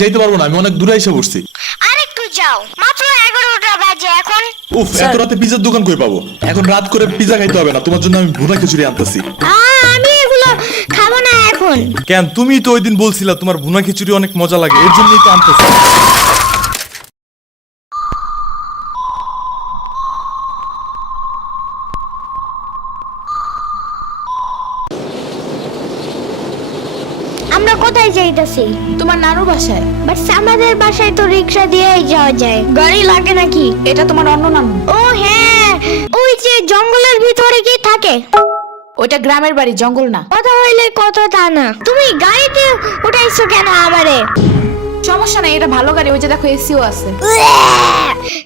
যাইতে পারবো না, আমি অনেক দূরে এসে বসছি। আরেকটু যাও, মাত্র 11টা বাজে এখন। উফ, এত রাতে পিজার দোকান কই পাবো? এখন রাত করে পিজা খাইতে হবে না, তোমার জন্য আমি ভুনা খিচুড়ি আনতেছি। আমি এগুলো খাবো না এখন। কেন? তুমি তো ওই দিন বলছিলা তোমার ভুনা খিচুড়ি অনেক মজা লাগে, এর জন্যই তো আনতেছি। আমরা কোথায় যাইতাছি? তোমার নানুর বাসায়। বাট আমাদের বাসায় তো রিকশা দিয়েই যাওয়া যায়, গাড়ি লাগে নাকি? এটা তোমার অন্য নানু। ও হ্যাঁ, ওই যে জঙ্গলের ভিতরে কি থাকে? ওইটা গ্রামের বাড়ি, জঙ্গল না। কথা হইলে কথা তা না। তুমি গাড়িতে উঠাইছো কেন আমারে? সমস্যা নাই, এটা ভালো গাড়ি। ওই যে দেখো এসিও আছে।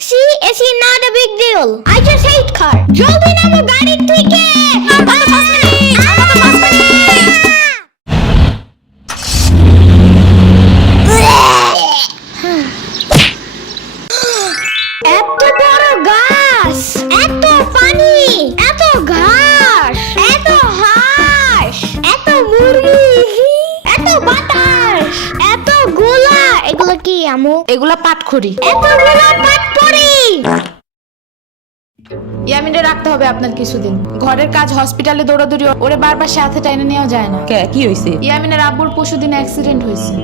See, it's not a big deal. I just hate car. জলদি নামো গাড়ি থেকে। এত বড় গাছ, এত পানি, এত ঘাস, এত হাঁস, এত মুরগি, এত বাতাস, এত গোলা। এগুলো কি আমু? এগুলা পাটখড়ি। এতগুলো পাটপড়ি। ইয়ামিনে রাখতে হবে আপনার কিছুদিন। ঘরের কাজ, হসপিটালে দৌড়াদৌড়ি, ওরে বারবার সাথে টাইনে নেওয়া যায় না। কে কি হইছে? ইয়ামিনের আব্বুর পরশুদিন অ্যাক্সিডেন্ট হয়েছে।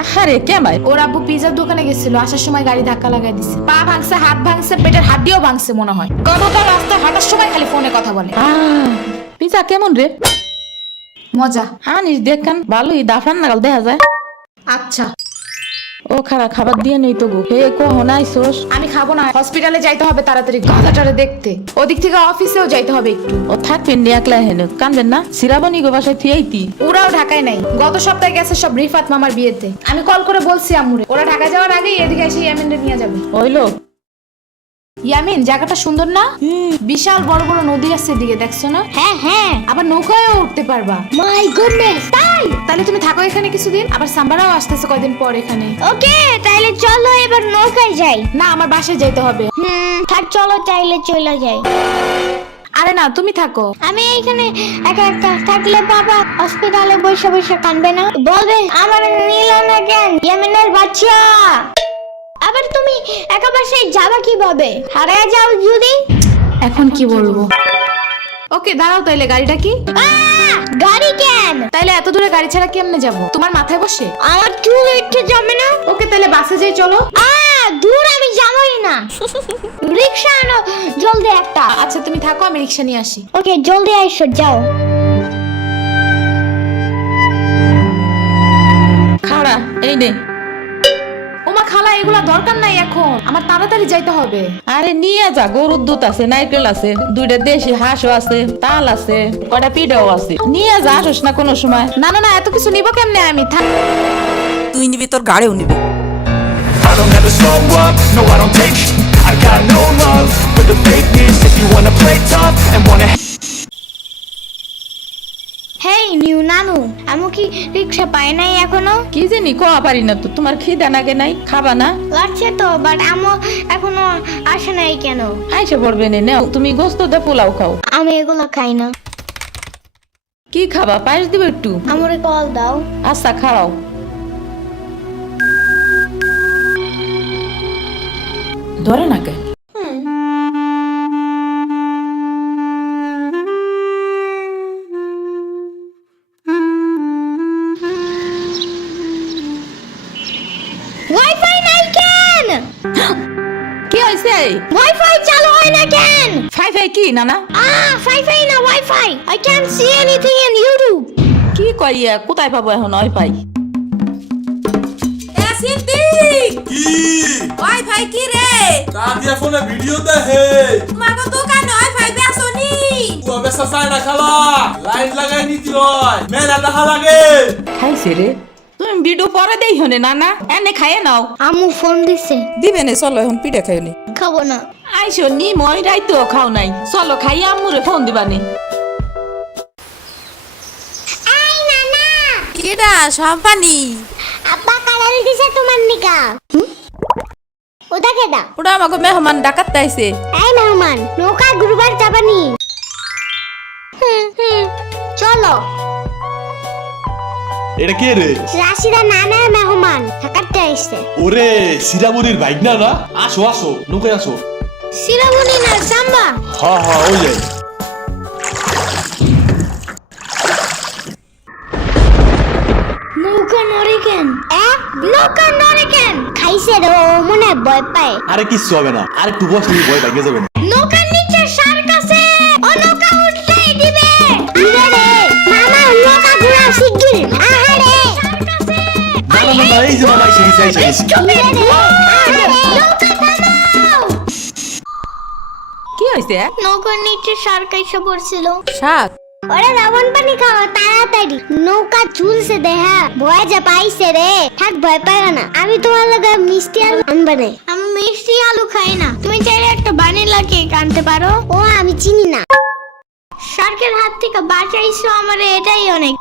আহারে কে ভাই? ওর আব্বু পিজার দোকানে গেছিল, আসার সময় গাড়ি ধাক্কা লাগাই দিছে। পা ভাঙছে, হাত ভাঙছে, পেটের হাড্ডিও ভাঙছে মনে হয়। কথাটা রাস্তায় হাঁটার সময় খালি ফোনে কথা বলে। পিজা কেমন রে? মজা। আনিস দেখান, ভালোই দাফান নাগাল দেখা যায়। আচ্ছা, ও খারাপ খাবার দিয়ে নেই তো গো। হে কখন আইসোস? আমি খাবো না। হসপিটালে যাইতে হবে তাড়াতাড়ি, গাধাটারে দেখতে। ওদিক থেকে অফিসেও যাইতে হবে একটু। ও থাকবেন নি একলা হেন, কানবেন না? সিরাবনি গো বাসায় থিয়েইতি। ওরাও ঢাকায় নাই, গত সপ্তাহে গেছে সব রিফাত মামার বিয়েতে। আমি কল করে বলছি আম্মুরে, ওরা ঢাকা যাওয়ার আগেই এদিকে এসে ইয়ামিনরে নিয়ে যাবে। হইলো? ইয়ামিন, জায়গাটা সুন্দর না? বিশাল বড় বড় নদী আছে এদিকে, দেখছো না? হ্যাঁ হ্যাঁ। আবার নৌকায়ও উঠতে পারবা। মাই গুডনেস, তাই? তাহলে তুমি থাকো এখানে কিছুদিন। আবার সাম্বারাও আসতেছে কয়দিন পর এখানে। ওকে, তাইলে চলো এবার নৌকায় যাই। না, আমার বাসায় যাইতে হবে। থাক, চলো তাইলে চলে যাই। আরে না, তুমি থাকো। আমি এইখানে একা একা থাকলে বাবা হসপিটালে বসে বসে কাঁদবে না? বলবে আমার নিল না কেন ইয়ামিনের বাচ্চা। আবার তুমি একা বাসায় যাবা কিভাবে? হারিয়ে যাও যদি? এখন কি বলবো? ওকে দাঁড়াও, তাইলে গাড়িটা কি? গাড়ি কেন? তাইলে এত দূরে গাড়ি ছাড়া কেমনে যাবো? তোমার মাথায় বসে? আমার চুল উঠে যাবে না? ওকে, তাহলে বাসে যাই চলো। দূর আমি যাবই না। রিকশা আনো জলদি একটা। আচ্ছা তুমি থাকো, আমি রিক্সা নিয়ে আসি। ওকে, জলদি আইসো, যাও। খাড়া এই নে। ওমা খালা, এগুলা দরকার নাই এখন, আমার তাড়াতাড়ি যাইতে হবে। আরে নিয়ে যা, গরুর দুধ আছে, নারকেল আছে, দুইটা দেশি হাঁসও আছে, তাল আছে, কয়টা পিঠাও আছে। নিয়ে যা, আসোস না কোনো সময়। না না না, এত কিছু নিব কেমনে আমি? তুই নিবি, তোর গাড়িও নিবি। I don't ever slow up, no I don't take sh- I got no love for the fakeness. If you wanna play tough and wanna hey new নানু, আমি কি রিকশা পাই নাই এখনো? কি জানি কোয়া পারি না তো। তোমার খিদা নাগে নাই? খাবা না? লাগছে তো, বাট আমো এখনো আসে নাই কেন? আইসে পড়বে নে, নাও তুমি গোস্ত দে, পোলাও খাও। আমি এগুলো খাই না। কি খাবা? পায়েস দিব একটু? আমারে কল দাও। আচ্ছা খাওয়াও। ধরে নাকে। ওয়াইফাই নাই কেন? কি হয়েছে? ওয়াইফাই চালু হয় না কেন? ফাই ফাই কি নানা? ওয়াইফাই না, wifi. I can't see anything in YouTube. কি করিয়া কোথায় পাবো এখন ওয়াইফাই? কি ওয়াইফাই কি রে? কাদিয়া ফোনে ভিডিও দেখে মাগো দোকানে ওয়াইফাই বেসনি। ও বেসা চায় না খালা, লাইন লাগাই নিতে হয়, মেলা দেখা লাগে। খাইছে রে? তুমি ভিডিও পরে দেই হনে নানা, এনে খাইয়ে নাও। আমু ফোন দিছে। দিবে নে, চলো এখন পিঠা খাই নি। খাবো না। আইসো নি, মই রাইতো খাও নাই। চলো খাইয়ে আম্মুরে ফোন দিবানি। আই নানা, কেডা সম্পানি? আব্বা কালার দিছে তোমার নিকা। ওটা কেডা? ওটা আমাকে মেহমান ডাকাত আইছে। এই মেহমান, নৌকা ঘুরবার যাবানি? চলো। এটা কে রে? রাশিদা নানা মেহমান। আসছে। ওরে সিরাবুনির বাইক না না, আসো আসো নৌকায় আসো। সিরাবুনি না সাম্বা। হ্যাঁ হ্যাঁ ওই যাই। নৌকা নড়ে কেন? নৌকা নড়ে কেন? খাইছে রে, ও মনে হয় ভয় পায়। আরে কিচ্ছু হবে না, আর একটু বসলে ভয় ভাগে যাবে না। নৌকার নিচে শার্ক আছে, ও নৌকা উল্টাই দিবে। আরে রে মামা, নৌকা ঘোরা শিগগির। আহারে শার্ক আছে। না না না, এই যে মামা এসে গেছে এসে গেছে। কি হয়েছে? নৌকার নিচে শার্ক এসে পড়ছিল। শাক ওরে লবণ পানি খাও তাড়াতাড়ি, নৌকা ঝুলছে দেহা, ভয় যা পাইছে রে। থাক ভয় পাই না, আমি তোমার লগে মিষ্টি আলু আনবা না। আমি মিষ্টি আলু খাই না, তুমি চাইলে একটা ভ্যানিলা কেক আনতে পারো। ও আমি চিনি না। শার্কের হাত থেকে বাঁচাইছো আমারে, এটাই অনেক।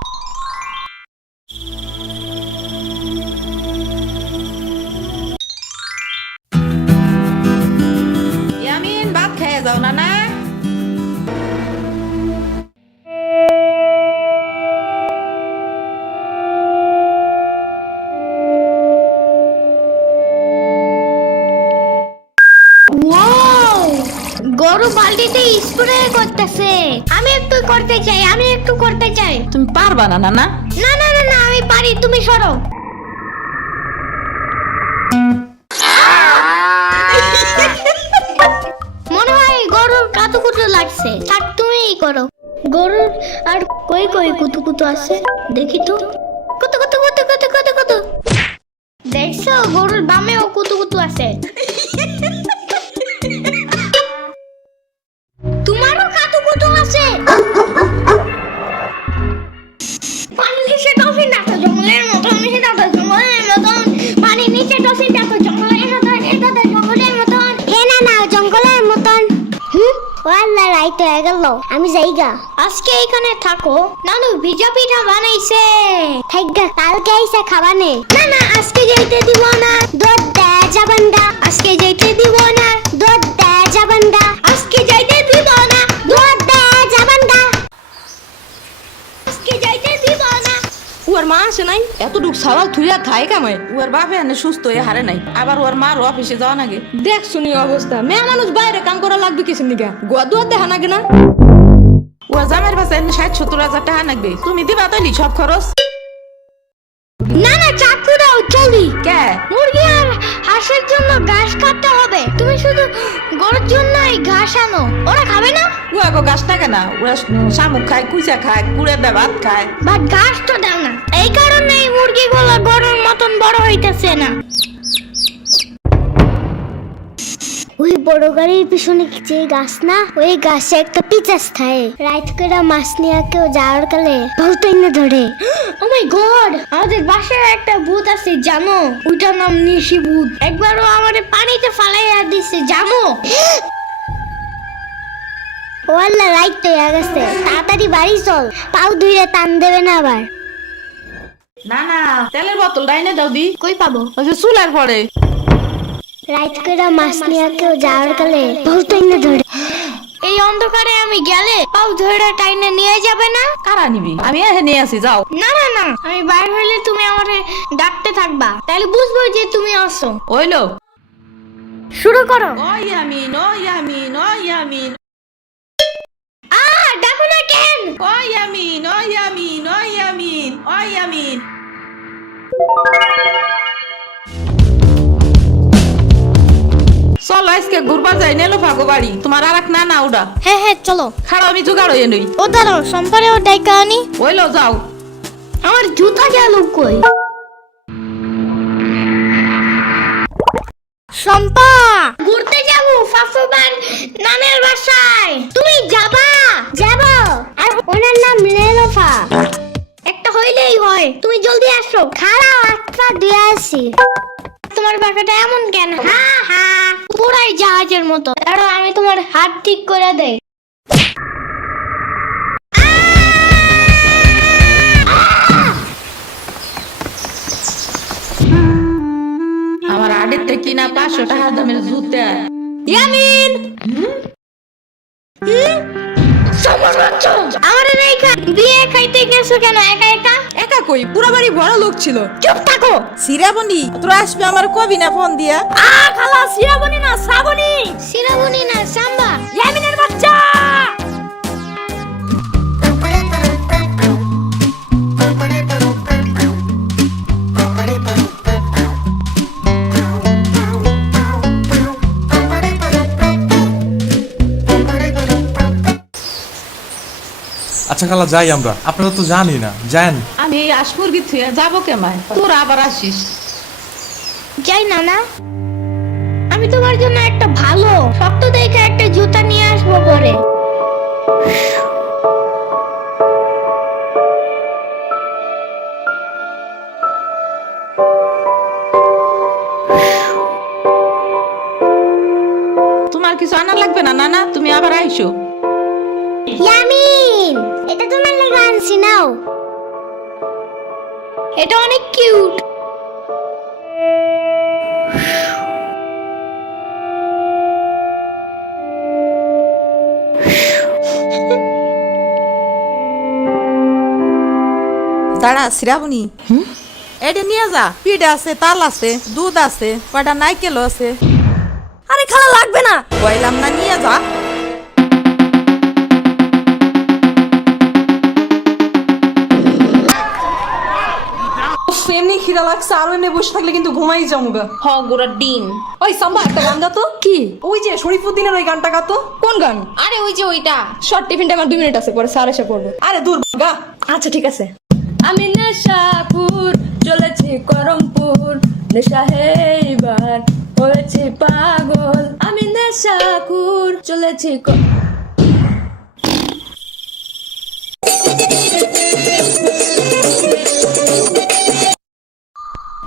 ইয়ামিন ভাত খেয়ে যাও না না। ওয়াও, গরু বালতিতে স্প্রে করতেছে। আমি একটু করতে চাই, আমি একটু করতে চাই। তুমি পারবা না না না। না না না না, আমি পারি, তুমি সরো। মনে হয় গরুর কাতুকুতু লাগছে, থাক তুমিই করো। গরুর আর কই কই কুতুকুতু আছে দেখি তো। কুতু কুতু কুতু কুতু কুতু কুতু। দেখছো গরুর বামেও কুতুকুতু আছে। তোমারও কাতুকুতু আছে। পানি নিচে ডলফিন ডাকো জঙ্গলের মতন, নিচে ডাকো জঙ্গলের মতন। পানি নিচে ডলফিন ডাকো জঙ্গলের মতন, এটা তো জঙ্গলের মতন। হে না না, জঙ্গলের মতন। ও আল্লাহ, রাইত হয়ে গেল, আমি যাইগা। আজকে এখানে থাকো, নানু ভিজা পিঠা বানাইছে। থাইগা, কালকে আইসা খাবানে। না না, আজকে যাইতে দিব না, দুধ দেয়া যাবান্ডা। আজকে যাইতে দিব না, দুধ দেয়া যাবান্ডা। আজকে যাইতে দিব না, দুধ দেয়া যাবান্ডা। আজকে যাইতে দিব না। ওর মা আসে নাই, এতটুক সওয়াল থুইয়া খায় কামাই। ওর বাপে এনে সুস্থ হয়ে হারে নাই, আবার ওর মার অফিসে যাওয়া নাগে। দেখ শুনি অবস্থা, মেয়ে মানুষ বাইরে কাম করা লাগবে কিছু নিগা, গোয়া দুয়ার দেখা নাগে না। ওর জামের পাশে 60-70 হাজার টাকা লাগবে, তুমি দিবা তৈলি সব খরচ। না না, চাকু দাও জলদি। কে? মুরগি আর হাঁসের জন্য ঘাস কাটতে হবে, তুমি শুধু গরুর জন্য এই ঘাস আনো। ওরা খাবে না? ও আগো গাছ টাকা না, ওরা শামুক খায়, কুইচা খায়, কুড়ে দেয় ভাত খায়। বাট ঘাস তো দাও না, এই কারণে এই মুরগিগুলো গরুর মতন বড় হইতেছে না। ওই বড় গাড়ির পিছনে যে গাছ না, ওই গাছে একটা পিচাস থাকে। রাইত করে মাছ নিয়ে কেউ যাওয়ার কালে বহুত এনে ধরে। ও মাই গড, আমাদের বাসায় একটা ভূত আছে জানো, ওইটার নাম নিশি ভূত। একবারও আমারে পানিতে ফালাইয়া দিছে জানো। ও আল্লাহ, রাইত হয়ে গেছে, তাড়াতাড়ি বাড়ি চল, পাও ধুইরে টান দেবে না আবার। না না, তেলের বোতল ডাইনে দাও দি। কই পাবো? ওই যে চুলার পরে। রাইত করে মাছ নিয়ে কেউ যাওয়ার কালে বহুত এনে ধরে। এই অন্ধকারে আমি গেলে পাও ধরে টাইনে নিয়ে যাবে না? কারা নিবি? আমি এহে নিয়ে আসি, যাও। না না না, আমি বাইরে হইলে তুমি আমারে ডাকতে থাকবা, তাহলে বুঝবো যে তুমি আসো। ওইলো শুরু করো। ও ইয়ামিন, ও ইয়ামিন, ও ইয়ামিন, ডাকো না কেন? ও ইয়ামিন, ও ইয়ামিন, ও ইয়ামিন, ও ইয়ামিন। চলো আজকে ঘুরবা যাই, নেলো ফাগো বাড়ি। তোমার আর এক না ওটা। হ্যাঁ হ্যাঁ চলো। খাড়ো, আমি জোগাড় হয়ে নই। ও দাঁড়াও, সম্পারে ও ডাইকা আনি। ওইলো যাও। আমার জুতা গেল কই? শম্পা, ঘুরতে যাবো ফাফুবার নানের বাসায়। তুমি যাবা? যাবো। আর ওনার নাম লেলোফা। একটা হইলেই হয়, তুমি জলদি আসো। খারাপ একটা দিয়ে আসি। তোমার বাসাটা এমন কেন? হা হা, পুরাই জাহাজের মতো। দাঁড়াও, আমি তোমার হাত ঠিক করে দেই। আমার আডের থেকে কিনা 500 টাকা দামের জুতা। ইয়ামিন, আমার রেখা বিয়ে খাইতে গেছো কেন একা একা? একা কই, পুরো বাড়ি ভরা লোক ছিল। চুপ থাকো। শ্রাবণী তোরা আসবে আমার কবি না ফোন দিয়া? খালা শ্রাবণী না শ্রাবণী। শ্রাবণী না সাম্বা। ইয়ামিনের বাচ্চা। আচ্ছা খালা যাই আমরা, আপনারা তো জানি না, যান। আমি আসমুরগি থুয়ে যাবো কেমায়, তোরা আবার আসিস। যাই না না, আমি তোমার জন্য একটা ভালো শক্ত দেখে একটা জুতা নিয়ে আসবো পরে। তোমার কিছু আনা লাগবে না নানা, তুমি আবার আইসো। ইয়ামিন, এটা তোমার লাগা আনছি নাও। এটা অনেক কিউট। দাঁড়া শ্রাবণী, এটা নিয়ে যা, পিঠ আছে, তাল আছে, দুধ আছে, কয়টা নাইকেল আছে। আরে খালা লাগবে না। কইলাম না নিয়ে যা। এমনি খিদা লাগছে, আরো এমনি বসে থাকলে কিন্তু ঘুমাই যামুগা। হ গোড়া ডিম। ওই সাম্বা একটা গান গাতো। কি? ওই যে শরীফুদ্দিনের ওই গানটা গাতো। কোন গান? আরে ওই যে ওইটা। শর্ট টিফিনটা আমার 2 মিনিট আছে, পরে স্যার এসে পড়বে। আরে দূর গা। আচ্ছা ঠিক আছে। আমি নেশাখুর চলেছি করমপুর, নেশা হেইবার হয়েছি পাগল। আমি নেশাখুর চলেছি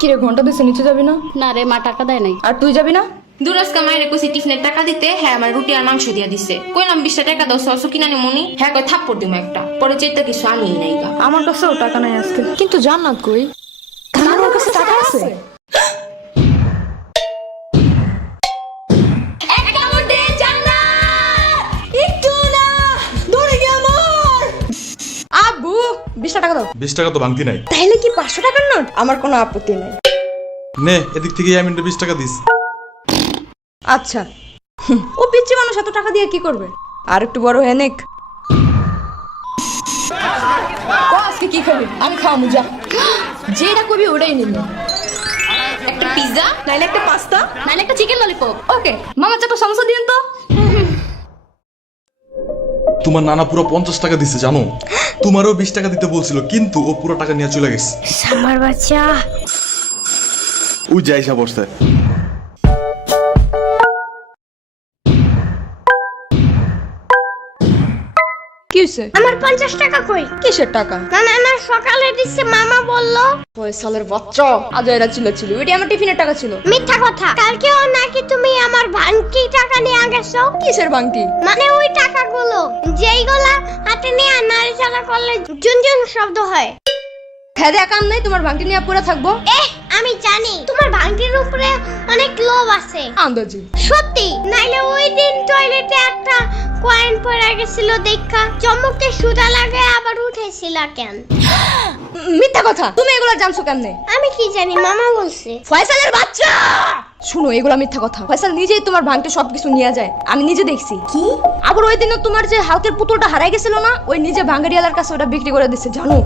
কিরে ঘন্টা দিছে, নিচে যাবি না? না রে, মা টাকা দেয় নাই। আর তুই যাবি না? দুরাজকা মায়ের কইছি টিফিনের টাকা দিতে, হ্যাঁ আমার রুটি আর মাংস দিয়া দিছে। কইলাম 20 টাকা দাও, সস কিনা নি মনি, হ্যাঁ কই থাপ্পড় দিমু একটা। পরে চাইতে কিছু আনিই নাই গা। আমার কাছেও টাকা নাই আজকে। কিন্তু জান্নাত কই? আমার কাছে টাকা আছে। আব্বু 20 টাকা দাও। 20 টাকা তো ভাঙতি নাই। তাহলে কি 500 টাকার নোট? আমার কোনো আপত্তি নাই। নে এদিক থেকে ইয়ামিনটা 20 টাকা দিস। আচ্ছা। ও পিচ্চি মানুষ, এত টাকা দিয়ে কি করবে? আর একটু বড় হয়ে নেক। ও আজকে কি খাবি? আমি খাওয়ামু যা। যেটা কবি ওটাই নিব। একটা পিজ্জা, নাইলে একটা পাস্তা, নাইলে একটা চিকেন ললিপপ। ওকে মামা চাটা সমস্যা দিন তো। তোমার নানা পুরো 50 টাকা দিছে জানো? তোমারও 20 টাকা দিতে বলছিল, কিন্তু ও পুরো টাকা নিয়ে চলে গেছে। আমার বাচ্চা। ওই যাইসা বসছে। কি হইছে? আমার 50 টাকা কই? কিসের টাকা? না না সকালে দিচ্ছে, মামা বললো। ফয়সালের বাচ্চা আজ এরা ছিল। এটা আমার টিফিনের টাকা ছিল। মিথ্যা কথা। কালকেও নাকি তুমি আমার ভাঙতি টাকা নিয়ে গেছো। কিসের বাংটি? মানে ওই টাকাগুলো যেইগুলা হাতে নিয়ে নাড়াচাড়া করলে জুনজুন শব্দ হয়। হ্যাঁ দেখা কাম নাই, তোমার বাংটি নিয়ে পড়ে থাকবো। আমি জানি তোমার ভাঙতির উপরে অনেক লোভ আছে। আন্দাজি। সত্যি, নাইলে ওই দিন টয়লেটে একটা কয়েন পড়ে গেছিল দেখা চমকে সুতা লাগে আবার উঠেছিল কেন? মিথ্যা কথা। তুমি এগুলা জানছো কেমনে? আমি কি জানি, মামা বলছে। ফয়সালের বাচ্চা শুনো, এগুলা মিথ্যা কথা। ফয়সাল নিজেই তোমার ভাঙতে সবকিছু নিয়ে যায়, আমি নিজে দেখছি। কি? আবার ওই দিনও তোমার যে হালকের পুতুলটা হারাই গেছিল না, ওই নিজে ভাঙ্গারিয়ালার কাছে ওটা বিক্রি করে দিচ্ছে জানো?